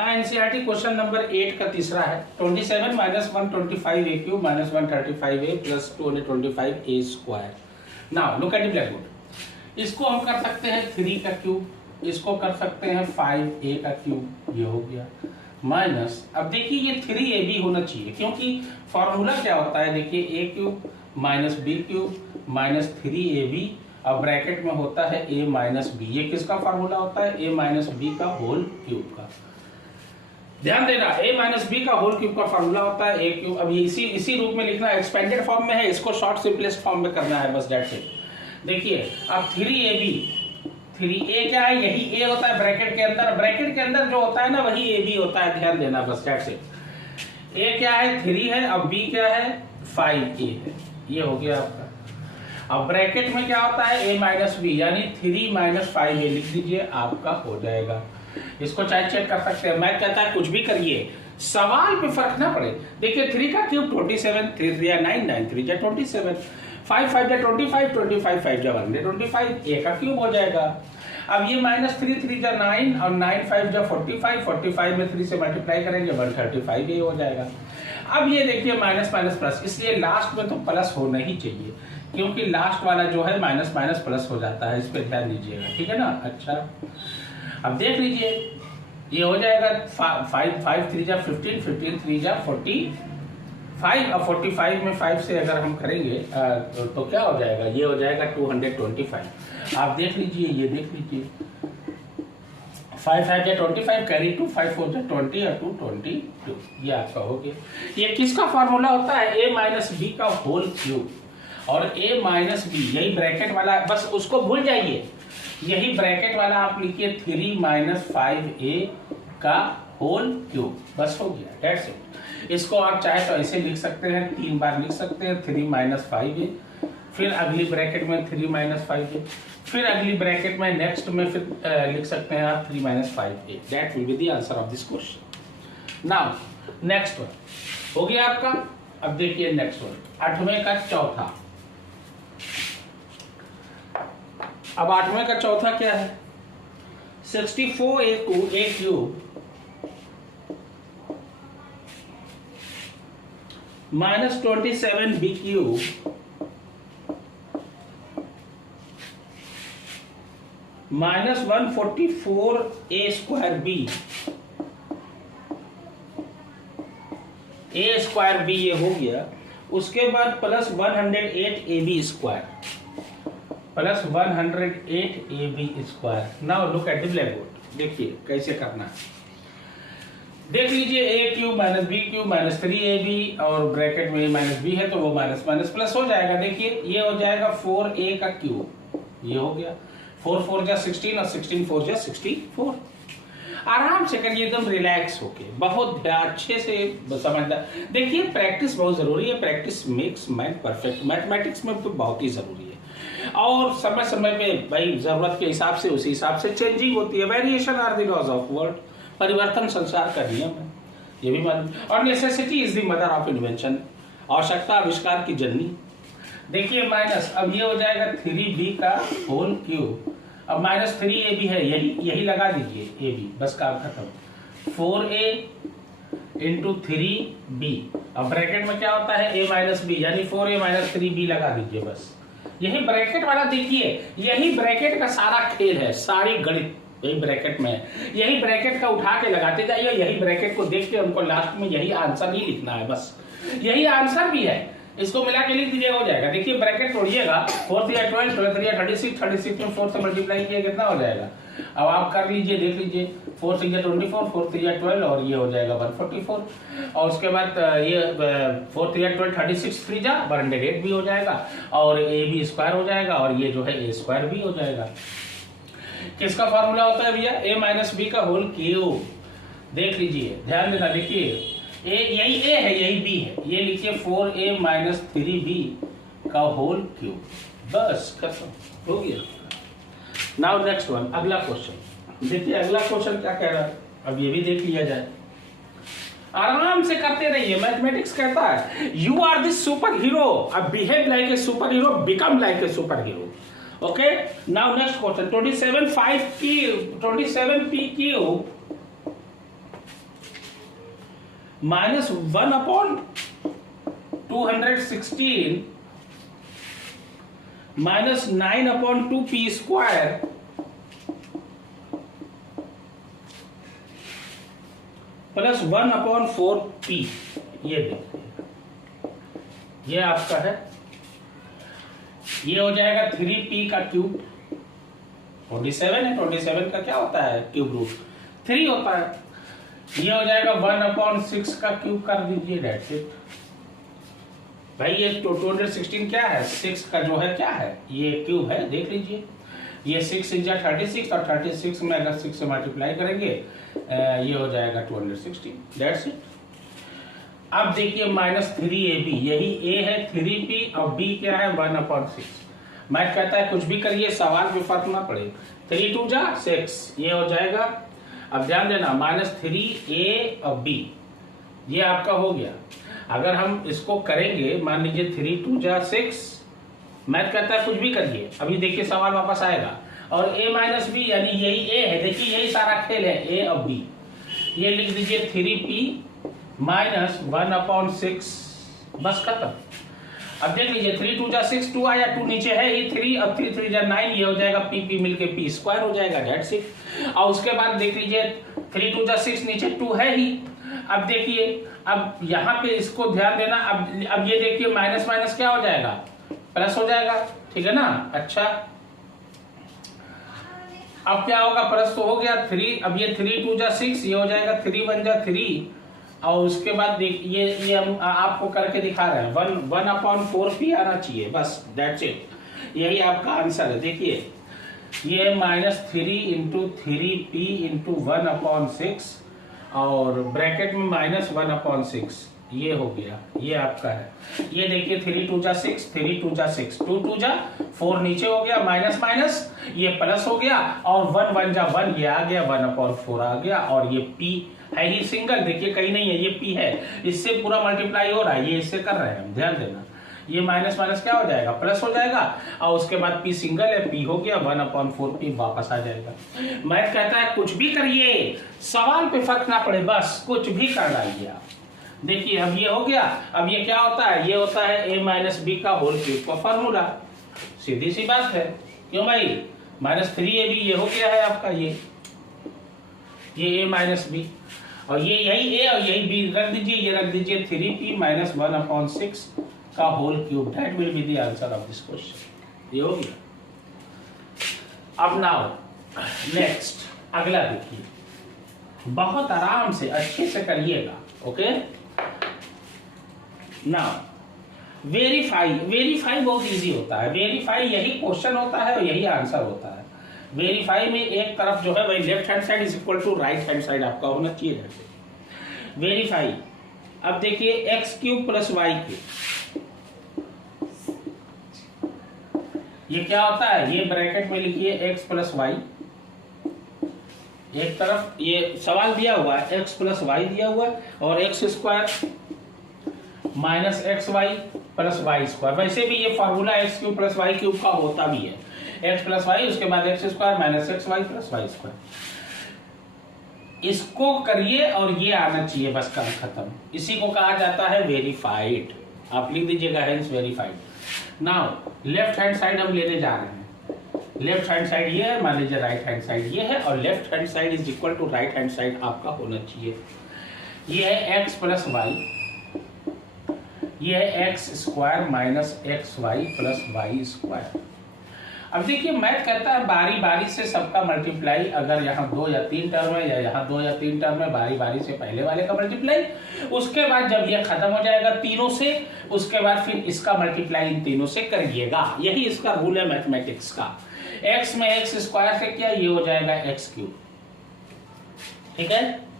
हाँ, NCERT question number 8 का तीसरा है 27 minus 125 A cube minus 135 A plus 225 A square. Now look at the black board. इसको हम कर सकते हैं 3 का क्यूब, इसको कर सकते हैं 5a का क्यूब, ये हो गया माइनस। अब देखिए ये 3ab होना चाहिए क्योंकि फॉर्मूला क्या होता है, देखिए a cube minus B cube minus 3ab, अब ब्रैकेट में होता है a माइनस बी। ये किसका फॉर्मूला होता है, a माइनस बी का होल क्यूब का। ध्यान देना, a माइनस बी का होल क्यूब का फॉर्मूला होता है a क्यूब। अब ये इसी रूप में लिखना है, एक्सपेंडेड फॉर्म में है, इसको शॉर्ट सिंपलेस्ट फॉर्म में करना है, बस दैट्स इट। देखिए अब 3ab, 3a क्या है, यही a होता है ब्रैकेट के अंदर, ब्रैकेट के अंदर जो होता है ना वही ab होता है, ध्यान देना, बस दैट्स इट। a क्या है 3 है, अब b क्या है 5a है, ये हो गया आपका। अब ब्रैकेट में क्या होता है a माइनस बी, यानी 3 माइनस 5a लिख दीजिए, आपका हो जाएगा। इसको चाहे चेक कर सकते हैं, मैं कहता है कुछ भी करिए, सवाल पे फर्क ना पड़े। देखिए 3 का क्यूब 27, 3 3 9 9 3 27, 5 5 25, 25 5 125, a का क्यूब हो जाएगा। अब ये माइनस 3 3 9 और 9 5 45, 45 में 3 से मल्टीप्लाई करेंगे 135 ये हो जाएगा। अब ये देखिए माइनस माइनस प्लस, इसलिए लास्ट में तो प्लस होना ही चाहिए क्योंकि लास्ट वाला जो है माइनस माइनस प्लस हो जाता है, इस पर ध्यान दीजिएगा, ठीक है ना। अच्छा अब देख लीजिए ये हो जाएगा 5 5 3 15, 15 3 45, और 45 में 5 से अगर हम करेंगे तो क्या हो जाएगा, ये हो जाएगा 225। आप देख लीजिए, ये देख लीजिए 5 5 25 कैरी 2, 5 4 20 और 2 22, ये आपका हो गया। ये किसका फॉर्मूला होता है, a माइनस बी का होल क्यूब, और a माइनस बी यही ब्रैकेट वाला, बस उसको भूल जाइए, यही ब्रैकेट वाला आप लिखिए 3 माइनस 5a का होल क्यूब, बस हो गया, दैट्स इट। इसको आप चाहे तो ऐसे लिख सकते हैं, 3 बार लिख सकते हैं 3 माइनस 5a, फिर अगली ब्रैकेट में 3 माइनस 5a, फिर अगली ब्रैकेट में नेक्स्ट में फिर लिख सकते हैं आप 3 minus 5a। That will be the answer of this question. Now next one हो गया आपका। अब देखिए नेक्स्ट वन, 8वें का चौथा। अब 8वें का चौथा क्या है, 64a cube minus 27b cube minus 144a square B, a square B ये हो गया। उसके बाद plus 108ab square, plus 108ab square. Now look at the black board, देखिए कैसे करना है। देख लीजिए a cube minus B cube minus 3ab, और ब्रैकेट में a माइनस बी है तो वो माइनस माइनस प्लस हो जाएगा। देखिए ये हो जाएगा 4a का क्यूब, ये हो गया 4 4 16 और 16 4 64। आराम से करिए, एकदम रिलैक्स होके, बहुत अच्छे से समझदार। देखिए प्रैक्टिस बहुत जरूरी है, practice makes man perfect, mathematics में तो बहुत ही जरूरी है। और समय समय पे भाई जरूरत के हिसाब से, उसी हिसाब से चेंजिंग होती है। Variation are the laws of world, परिवर्तन संसार का नियम है, ये भी मालूम। और necessity is the mother of invention, आवश्यकता आविष्कार की जननी। देखिए माइनस, अब ये हो जाएगा 3b का होल क्यूब, अब माइनस 3ab है, यही लगा दीजिए ab, बस काम खत्म। 4a इंटू 3b, अब ब्रैकेट में क्या होता है a माइनस बी, यानी 4a माइनस 3b लगा दीजिए, बस यही ब्रैकेट वाला। देखिए यही ब्रैकेट का सारा खेल है, सारी गणित यही ब्रैकेट में है, यही ब्रैकेट का उठा के लगाते जाइए, यही ब्रैकेट को देख के हमको लास्ट में यही आंसर ही लिखना है, बस यही आंसर भी है, इसको मिला के लिख दीजिएगा, हो जाएगा। देखिए ब्रैकेट तोड़िएगा, 4 3 12, 12 3 36, 36 में 4 से मल्टीप्लाई किया कितना हो जाएगा, अब आप कर लीजिए, देख लीजिए 4 6 24, 4 3 12, और ये हो जाएगा 144, और उसके बाद ये 4 3 12 36 3 108 भी हो जाएगा, और a भी स्क्वायर हो जाएगा, और ये जो है a स्क्वायर भी हो जाएगा। किसका फॉर्मूला होता है भैया, a माइनस बी का होल क्यूब। देख लीजिए, ध्यान देना, देखिए यही a है, यही b है, ये लिखिए 4a माइनस 3b का होल क्यूब, बस खत्म हो गया। नाउ नेक्स्ट वन, अगला क्वेश्चन देखिए, अगला क्वेश्चन क्या कह रहा है, अब ये भी देख लिया जाए, आराम से करते रहिए। मैथमेटिक्स कहता है you are this super hero, अब behave like a super hero, become like a super hero. Okay, now next question, 27p cube minus 1/216 minus 9/2p² plus 1/4p। ये देखिए, ये आपका है, ये हो जाएगा 3p का क्यूब। 27 है, 27 का क्या होता है क्यूब रूट 3 होता है। ये हो जाएगा 1/6 का क्यूब कर दीजिए, डेट्स इट भाई। ये 216 क्या है, 6 का जो है क्या है, ये क्यूब है, देख लीजिए। ये 6 इंजा 36 और 36 में अगर 6 से मल्टीप्लाई करेंगे ये हो जाएगा 216, डेट्स इट। अब देखिए -3ab, यही a है 3p और b क्या है 1/6। मैथ कहता है कुछ भी करिए, सवाल में फर्क ना पड़े। 3 2 जा 6, ये हो जाएगा। अब ध्यान देना -3a और b ये आपका हो गया। अगर हम इसको करेंगे, मान लीजिए 3 2 जा 6, मैथ कहता है कुछ भी करिए, अभी देखिए सवाल वापस आएगा। और a माइनस बी यानी यही a है, देखिए यही सारा खेल है, a और b। ये लिख दीजिए 3p माइनस 1/6, बस खत्म। अब देख लीजिए 3 2 जा 6, 2 आया, 2 नीचे है ही 3, अब 3 3 जा 9, ये हो जाएगा p मिलके p² हो जाएगा, डेट्स इट। और उसके बाद देख लीजिए 3 2 जा 6, नीचे 2 है ही। अब देखिए, अब यहाँ पे इसको ध्यान देना। अब ये देखिए माइनस माइनस क्या हो जाएगा, प्लस हो जाएगा, ठीक है ना। अच्छा, अब क्या होगा, प्लस तो हो गया 3। अब ये 3 2 जा 6, ये हो जाएगा 3 1 जा 3। और उसके बाद देखिए ये हम आपको करके दिखा रहे हैं, 1/4p आना चाहिए, बस डेट्स इट। यही आपका आंसर है। देखिए ये -3 × 3p × 1/6 और ब्रैकेट में -1/6, ये हो गया, ये आपका है। ये देखिए 3 2 जा 6, 3 2 जा 6, 2 2 जा 4 नीचे हो गया, माइनस माइनस ये प्लस हो गया, और 1 1 जा 1 ये आ गया, 1/4 आ गया। और ये p है ही सिंगल, देखिए कहीं नहीं है, ये p है, इससे पूरा मल्टीप्लाई हो रहा है, ये इससे कर रहे हैं, ध्यान देना। ये माइनस माइनस क्या हो जाएगा, प्लस हो जाएगा, और उसके बाद p सिंगल है, p हो गया, 1/4p वापस आ जाएगा। मैथ कहता है कुछ भी करिए, सवाल पे फर्क ना पड़े, बस कुछ भी कर डालिए आप। देखिए अब ये हो गया। अब ये क्या होता है, ये होता है a - b का होल क्यूब का फॉर्मूला। सीधी सी बात है, क्यों भाई, -3ab ये हो गया है आपका, ये a - b, और ये यही a और यही b रख दीजिए, ये रख दीजिए 3p - 1/6 का whole cube. That will be the answer of this question. ये हो गया। अब नाउ नेक्स्ट, अगला देखिए, बहुत आराम से अच्छे से करिएगा, ओके। नाउ वेरीफाई बहुत इजी होता है। वेरीफाई यही क्वेश्चन होता है और यही आंसर होता है। वेरीफाई में एक तरफ जो है वही left hand side is equal to right hand side आपका होना चाहिए जैसे। वेरीफाई, अब देखिए x³ + y³, ये क्या होता है, ये ब्रैकेट में लिखिए x + y, एक तरफ ये सवाल दिया हुआ है x + y दिया हुआ है, और x² - xy + y²। वैसे भी ये फॉर्मूला x³ + y³ का होता भी है, x + y, उसके बाद x² - xy + y²। इसको करिए और ये आना चाहिए, बस काम खत्म। इसी को कहा जाता है वेरीफाइड। आप लिख दीजिएगा hence verified. Now left hand side हम लेने जा रहे हैं। लेफ्ट हैंड साइड ये है, मान लीजिए राइट हैंड साइड ये है, और left hand side is equal to right hand side आपका होना चाहिए। ये है x + y, ये है x² - xy + y²। अब देखिए मैथ कहता है बारी बारी से सबका मल्टीप्लाई, अगर यहाँ 2 या 3 टर्म है, या यहाँ 2 या 3 टर्म है, बारी बारी से पहले वाले का मल्टीप्लाई, उसके बाद जब ये खत्म हो जाएगा तीनों से, उसके बाद फिर इसका मल्टीप्लाई इन तीनों से करिएगा। यही इसका रूल है मैथमेटिक्स का। x में x² से किया, ये हो जाएगा x³, ठीक है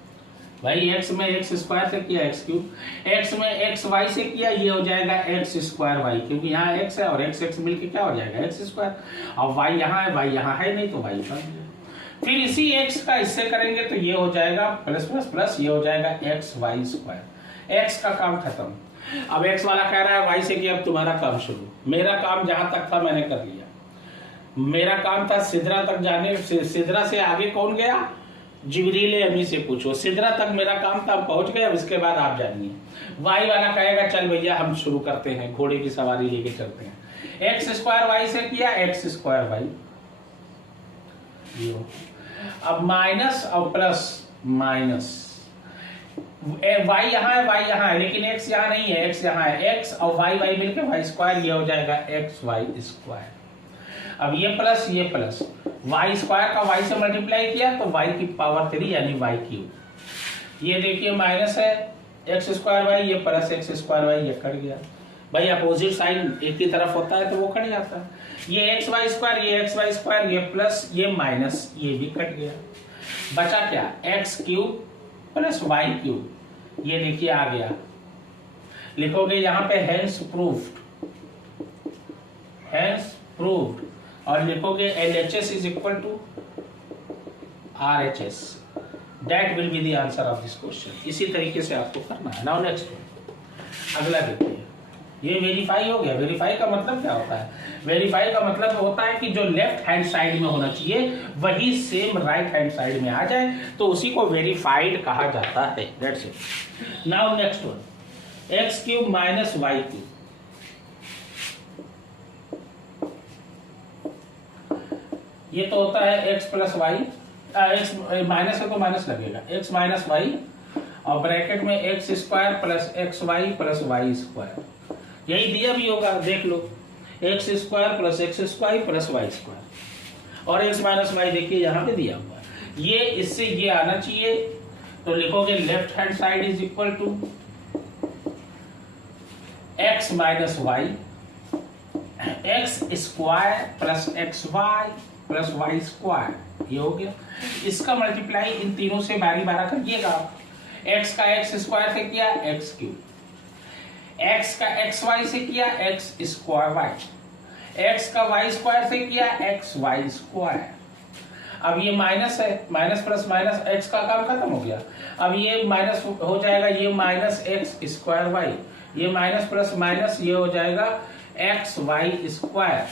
भाई। x में x² से किया x³, x में xy से किया, ये हो जाएगा x²y, क्योंकि यहाँ x है और x मिलके क्या हो जाएगा x²। और y यहाँ है, y यहाँ है नहीं, तो y बन गया। फिर इसी x का इससे करेंगे तो ये हो जाएगा प्लस प्लस प्लस, ये हो जाएगा xy²। x का काम खत्म। अब x वाला कह रहा है y से किया, अब तुम्हारा काम शुरू। मेरा काम जहां तक था मैंने कर लिया। मेरा काम था सिदरा तक जाने, सिदरा से आगे कौन गया, जिब्रील अमी से पूछो, सिदरा तक मेरा काम था, पहुंच गए, अब इसके बाद आप जानिए। वाई वाला कहेगा चल भैया हम शुरू करते हैं, घोड़े की सवारी लेके चलते हैं। एक्स स्क्वायर वाई से किया, एक्स स्क्वायर वाई, अब माइनस और प्लस माइनस, वाई यहाँ है वाई यहाँ है, लेकिन एक्स यहाँ नहीं है, एक्स यहाँ है, एक्स और वाई वाई मिलकर वाई स्क्वायर, ये हो जाएगा एक्स वाई स्क्वायर। अब ये प्लस वाई स्क्वायर का वाई से मल्टीप्लाई किया तो वाई की पावर 3 यानी वाई क्यूब। ये देखिए माइनस है एक्स स्क्वायर वाई, ये प्लस एक्स स्क्वायर वाई, ये कट गया भाई, अपोजिट साइन एक ही तरफ होता है तो वो कट जाता है। ये एक्स वाई स्क्वायर, ये एक्स वाई स्क्वायर, ये प्लस ये माइनस, ये भी कट गया, बचा क्या, X cube plus Y cube, ये देखिए आ गया। लिखोगे यहाँ पे हेंस प्रूव्ड, और लिखोगे LHS is equal to RHS, that will be the answer of this question. इसी तरीके से आपको करना है। नाउ नेक्स्ट अगला देखिए, ये वेरीफाई हो गया। वेरीफाई का मतलब क्या होता है? वेरीफाई का मतलब होता है कि जो लेफ्ट हैंड साइड में होना चाहिए वही सेम राइट हैंड साइड में आ जाए, तो उसी को वेरीफाइड कहा जाता है। That's it. Now next one, X cube minus Y cube. ये तो होता है X plus Y, X minus है तो माइनस लगेगा, एक्स माइनस वाई, और ब्रैकेट में X square plus X Y plus Y square, यही दिया भी होगा, देख लो, X square plus X square plus Y square, और एक्स माइनस वाई देखिए यहाँ पे दिया हुआ है। ये इससे ये आना चाहिए, तो लिखोगे left hand side is equal to X minus Y, X square plus X Y plus Y square, ये हो गया। इसका मल्टीप्लाई इन तीनों से बारी बारा करिएगा आप। एक्स का एक्स स्क्वायर से किया एक्स क्यूब, एक्स का एक्स वाई से किया एक्स स्क्वायर वाई, एक्स का वाई स्क्वायर से किया एक्स वाई स्क्वायर। अब ये माइनस है, माइनस प्लस माइनस, एक्स का काम खत्म हो गया। अब ये माइनस हो जाएगा, ये माइनस एक्स स्क्वायर वाई, ये माइनस प्लस माइनस, ये हो जाएगा एक्स वाई स्क्वायर,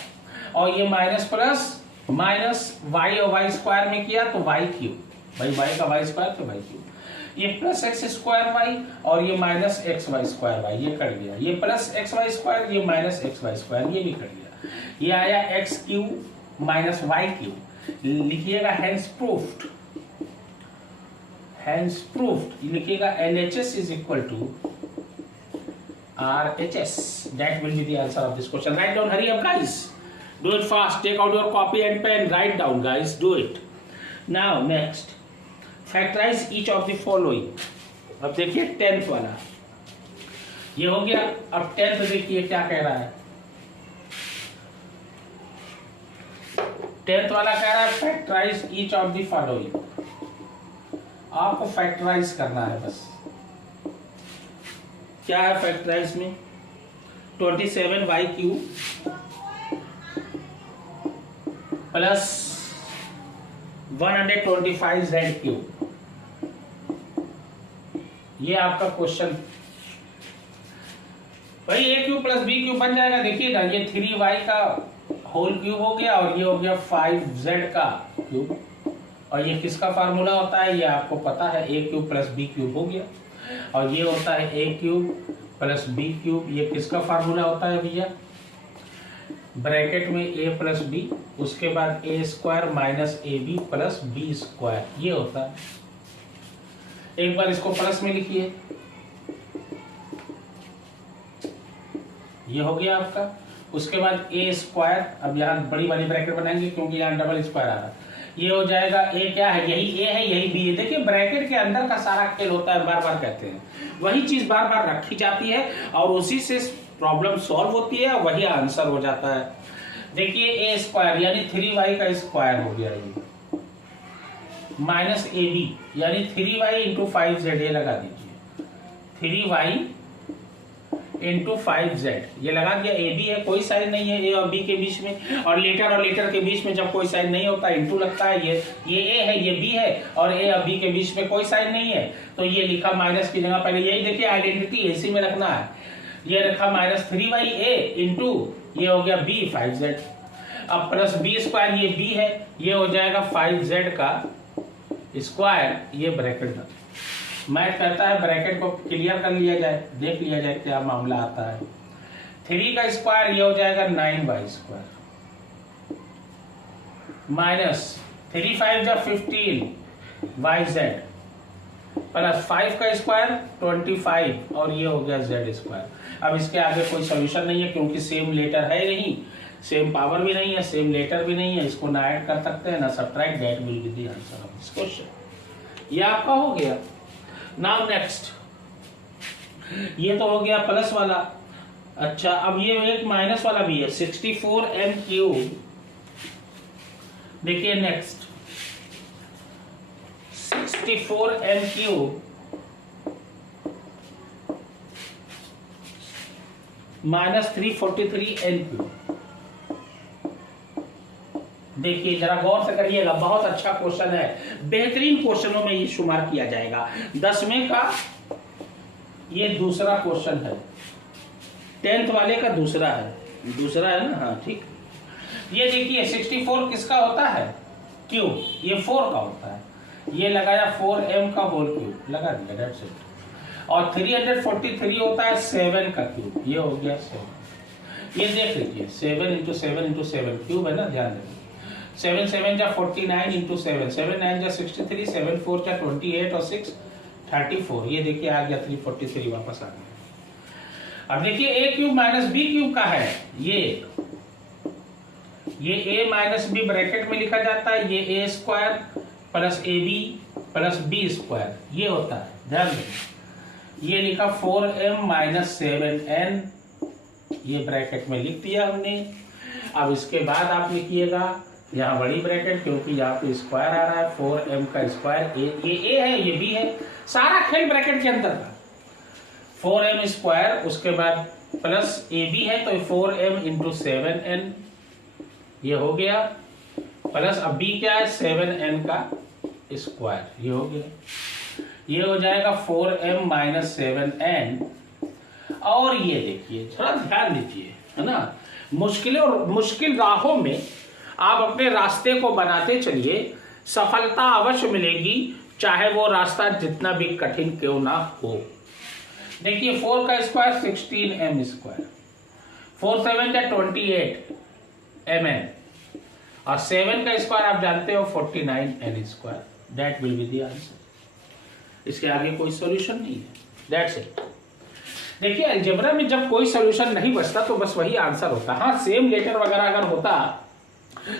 और ये माइनस प्लस माइनस वाई और वाई स्क्वायर में किया तो वाई क्यूब, भाई वाई का वाई स्क्वायर तो वाई क्यूब, ये प्लस एक्स स्क्वायर वाई और ये minus X Y square Y, ये कट गया, ये प्लस एक्स वाई स्क्वायर, ये माइनस एक्स वाई स्क्वायर, ये भी कट गया, ये आया X cube minus Y cube. लिखिएगा हेंस प्रूफ्ड, हेंस प्रूफ्ड लिखिएगा LHS is equal to RHS, that will be the answer of this question. Write down, hurry up guys, do it fast, take out your copy and pen, write down guys, do it. Now next, factorize each of the following. अब देखिए 10th वाला ये हो गया। अब 10th देखिए क्या कह रहा है, 10th वाला कह रहा है factorize each of the following। आपको फैक्टराइज करना है बस। क्या है फैक्टराइज में, 27y cube plus 125z cube, ये आपका क्वेश्चन। भाई a cube plus b cube बन जाएगा, देखिए ना, ये 3y का होल क्यूब हो गया और ये हो गया 5z का क्यूब, और ये किसका फार्मूला होता है ये आपको पता है, a cube plus b cube हो गया, और ये होता है a cube plus b cube, ये किसका फार्मूला होता है भैया, ब्रैकेट में a प्लस b, उसके बाद a square minus ab plus b square, ये होता है। एक बार इसको प्लस में लिखिए, ये हो गया आपका। उसके बाद a स्क्वायर, अब यहाँ बड़ी वाली ब्रैकेट बनाएंगे क्योंकि यहाँ डबल स्क्वायर आ रहा है, ये हो जाएगा a, क्या है, यही a है यही b है। देखिए ब्रैकेट के अंदर का सारा खेल होता है, बार बार कहते हैं, वही चीज बार बार रखी जाती है और उसी से प्रॉब्लम सॉल्व होती है, वही आंसर हो जाता है। देखिए a स्क्वायर यानी 3y का स्क्वायर हो गया, ये माइनस ab यानी 3y इंटू 5z, ये लगा दीजिए, 3y इंटू 5z, ये लगा दिया। ए बी है, कोई साइन नहीं है ए और बी के बीच में, और लेटर के बीच में जब कोई साइन नहीं होता इंटू लगता है। ये ए है ये बी है, और ए और बी के बीच में कोई साइन नहीं है, तो ये लिखा माइनस की जगह, पहले यही देखिए आइडेंटिटी इसी में रखना है, ये रखा माइनस 3y इंटू ये हो गया b 5z, अब प्लस b स्क्वायर, ये b है, ये हो जाएगा 5z का स्क्वायर, ये ब्रैकेट में मैथ कहता है ब्रैकेट को क्लियर कर लिया जाए, देख लिया जाए क्या मामला आता है। 3 का स्क्वायर ये हो जाएगा 9y² माइनस 3 5 जा 15yz प्लस 5 का स्क्वायर 25 और ये हो गया z²। अब इसके आगे कोई सोल्यूशन नहीं है क्योंकि सेम लेटर है नहीं, सेम पावर भी नहीं है, सेम लेटर भी नहीं है, इसको ना ऐड कर सकते हैं ना subtract, that will be the answer of this question. ये आपका हो गया। नाउ नेक्स्ट, ये तो हो गया प्लस वाला। अच्छा, अब ये एक माइनस वाला भी है, 64m³। देखिए नेक्स्ट, 64m³ माइनस 343n³। देखिए जरा गौर से करिएगा, बहुत अच्छा क्वेश्चन है, बेहतरीन क्वेश्चनों में ये शुमार किया जाएगा। 10वें का ये दूसरा क्वेश्चन है, 10th वाले का दूसरा है, दूसरा है ना, हाँ ठीक। ये देखिए 64 किसका होता है, क्यूब, ये 4 का होता है, ये लगाया 4m का होल क्यूब लगा दिया, दैट्स इट। और 343 होता है 7 का क्यूब, ये हो गया 7। ये देख लीजिए 7 इंटू 7 इंटू 7 क्यूब है ना, ध्यान देंगे। 7 7 जा 49 इंटू 7, 7 9 जा 63, 7 4 जा 28 और 6 34। ये देखिए आ गया 343 वापस आ गया। अब देखिए a cube minus b cube का है, ये a माइनस b ब्रैकेट में लिखा जाता है, ये a square plus ab plus b square ये होता है, ध्यान दें। ये लिखा 4m माइनस 7n, ये ब्रैकेट में लिख दिया हमने। अब इसके बाद आप लिखिएगा यहाँ बड़ी ब्रैकेट, क्योंकि यहाँ पे स्क्वायर आ रहा है, 4m का स्क्वायर, ये a है ये b है, सारा खेल ब्रैकेट के अंदर था। 4m स्क्वायर, उसके बाद प्लस ab है तो 4m इंटू 7n ये हो गया, प्लस अब b क्या है 7n का स्क्वायर, ये हो गया। ये हो जाएगा 4m माइनस 7n। और ये देखिए थोड़ा ध्यान दीजिए, है ना, मुश्किल राहों में आप अपने रास्ते को बनाते चलिए, सफलता अवश्य मिलेगी, चाहे वो रास्ता जितना भी कठिन क्यों ना हो। देखिए 4 का स्क्वायर 16m स्क्वायर, 4 7 जा 28mn और 7 का स्क्वायर आप जानते हो 49n square, that will be the answer. इसके आगे कोई सॉल्यूशन नहीं है, दैट्स इट। देखिए अलजेब्रा में जब कोई सॉल्यूशन नहीं बचता तो बस वही आंसर होता। हाँ सेम लेटर वगैरह अगर होता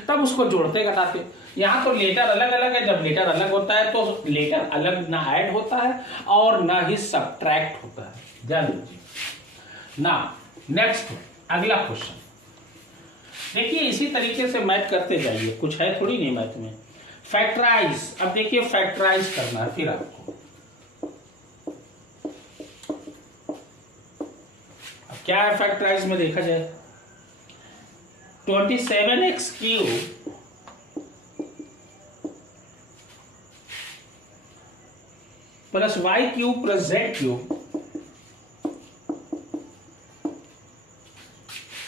तब उसको जोड़ते घटाते, यहाँ तो लेटर अलग अलग है। जब लेटर अलग होता है तो लेटर अलग ना ऐड होता है और ना ही सब्ट्रैक्ट होता है, ध्यान दीजिए ना। नेक्स्ट अगला क्वेश्चन देखिए, इसी तरीके से मैथ करते जाइए, कुछ है थोड़ी नहीं मैथ में। फैक्टराइज, अब देखिए फैक्टराइज करना है फिर आपको। अब क्या है फैक्टराइज में देखा जाए, 27x³ plus y³ plus z³,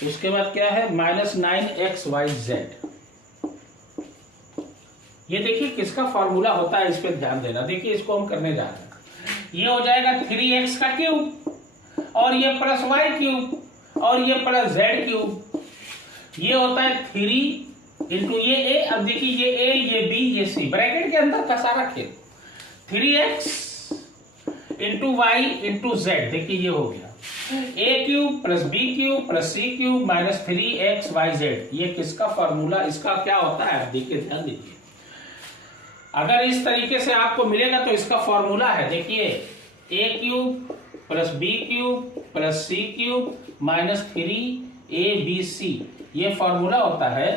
उसके बाद क्या है माइनस 9xyz। ये देखिए किसका फॉर्मूला होता है, इस पे ध्यान देना। देखिए इसको हम करने जा रहे हैं, ये हो जाएगा 3x का क्यूब और ये प्लस y³ और ये प्लस z³। ये होता है 3 इंटू ये a। अब देखिए ये a ये b ये c, ब्रैकेट के अंदर का सारा खेल, 3x into y into z। देखिए ये हो गया a³ plus b³ plus c³ minus 3xyz। ये किसका फॉर्मूला, इसका क्या होता है, देखिए ध्यान दीजिए। अगर इस तरीके से आपको मिलेगा तो इसका फॉर्मूला है, देखिए a³ plus b³ plus c³ minus 3abc। ये फॉर्मूला होता है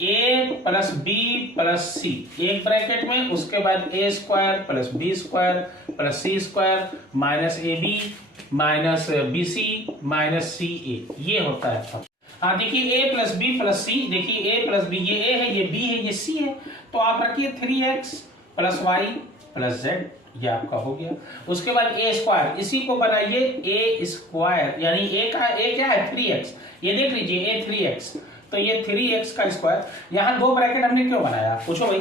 a plus b plus c एक ब्रैकेट में, उसके बाद a square plus b square plus c square minus ab minus bc minus ca, ये होता है। हाँ देखिए a plus b plus c, देखिए a प्लस b, ये a है ये b है ये c है, तो आप रखिए 3x plus y plus z, ये आपका हो गया। उसके बाद a स्क्वायर, इसी को बनाइए a स्क्वायर, यानी a का a क्या है 3x, ये देख लीजिए a 3x, तो ये 3x का स्क्वायर। यहाँ दो ब्रैकेट हमने क्यों बनाया, पूछो भाई,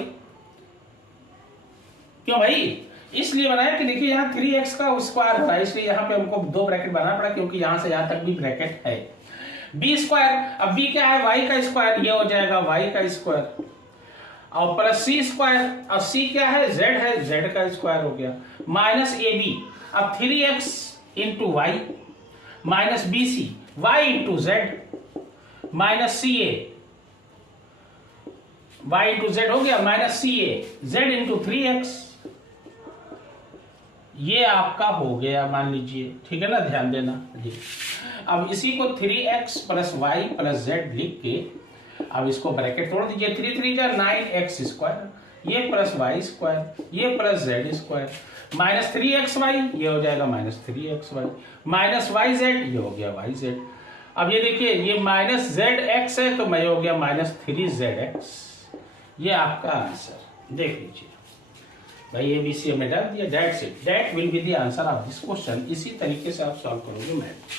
क्यों भाई? इसलिए बनाया कि देखिए यहाँ 3x का स्क्वायर हो रहा है, इसलिए यहाँ पे हमको 2 ब्रैकेट बनाना पड़ा, क्योंकि यहाँ से यहाँ तक भी ब्रैकेट है। बी स्क्वायर, अब बी क्या है? y का स्क्वायर, ये हो जाएगा y का स्क्वायर, और प्लस सी स्क्वायर, और सी क्या है? z है, z का स्क्वायर हो गया, माइनस ए बी, अब 3x into Y minus B C, Y into Z minus C A, Y into Z हो गया, minus C A, Z into 3x, ये आपका हो गया मान लीजिए, ठीक है ना, ध्यान देना जी। अब इसी को 3x plus Y plus Z लिख के अब इसको ब्रैकेट तोड़ दीजिए, 3 3 जा 9x स्क्वायर, ये प्लस वाई स्क्वायर, ये plus Z square, minus 3xy, ये हो जाएगा minus 3xy, minus Y Z, ये हो गया वाई जेड। अब ये देखिए, ये माइनस जेड एक्स है, तो मैं हो गया माइनस 3zx, ये आपका आंसर देख लीजिए भाई। ABC में डाल दिया, that's it, that will be the answer of this question. इसी तरीके से आप सॉल्व करोगे मैथ।